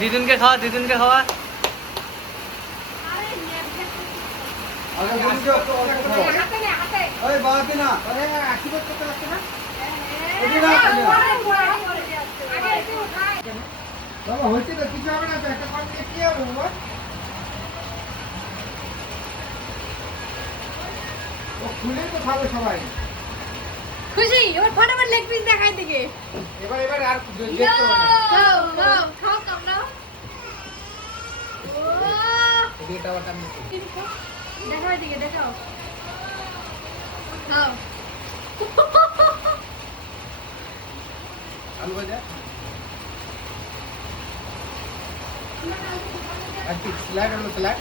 দিদুনকে খাওয়া, দিদুনকে খাওয়া। হয়েছে তো কিছু হবে না তো, একটা পান দিয়ে কি হবে বাবা? ও খুলে তো খাবে সবাই। খুশি এবার ফটাফট লেগ পিস দেখাই দিকে। এবার আর দেখতে হবে না। খাও খাও খাও কামড়াও। ও এটা আবার টান দিতে। দেখাও দিকে দেখাও। খাও। আলু ভাজা আর কি স্যালাড, আলু স্যালাড,